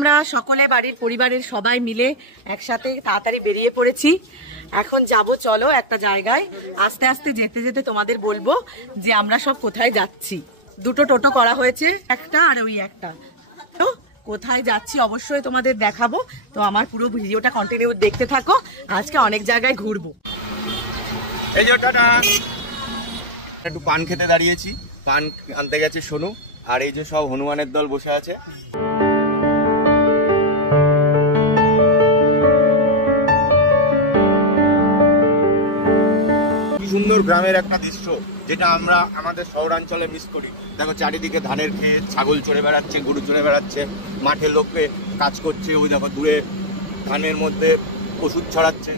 আমরা সকলে বাড়ির পরিবারের সবাই মিলে একসাথে তাড়াতাড়ি বেরিয়ে পড়েছি। এখন যাব, চলো একটা জায়গায়। আস্তে আস্তে যেতে যেতে তোমাদের বলবো যে আমরা সব কোথায় যাচ্ছি। দুটো টোটো করা হয়েছে, একটা আর ওই একটা। তো কোথায় যাচ্ছি অবশ্যই তোমাদের দেখাবো। তো আমার পুরো ভিডিওটা কন্টিনিউ দেখতে থাকো। আজকে অনেক জায়গায় ঘুরবো। এই যে টাটা, একটু পান খেতে দাঁড়িয়েছি, পান আনতে গেছে সোনু। আর এই যে সব হনুমানের দল বসে আছে। সুন্দর গ্রামের একটা দৃশ্য, যেটা আমরা আমাদের শহরাঞ্চলে মিস করি। দেখো চারিদিকে ধানের ক্ষেত, ছাগল চড়ে বেড়াচ্ছে, গরু চড়ে বেড়াচ্ছে, মাঠে লোকে কাজ করছে। ওই দেখো দূরে ধানের মধ্যে ওষুধ ছড়াচ্ছে।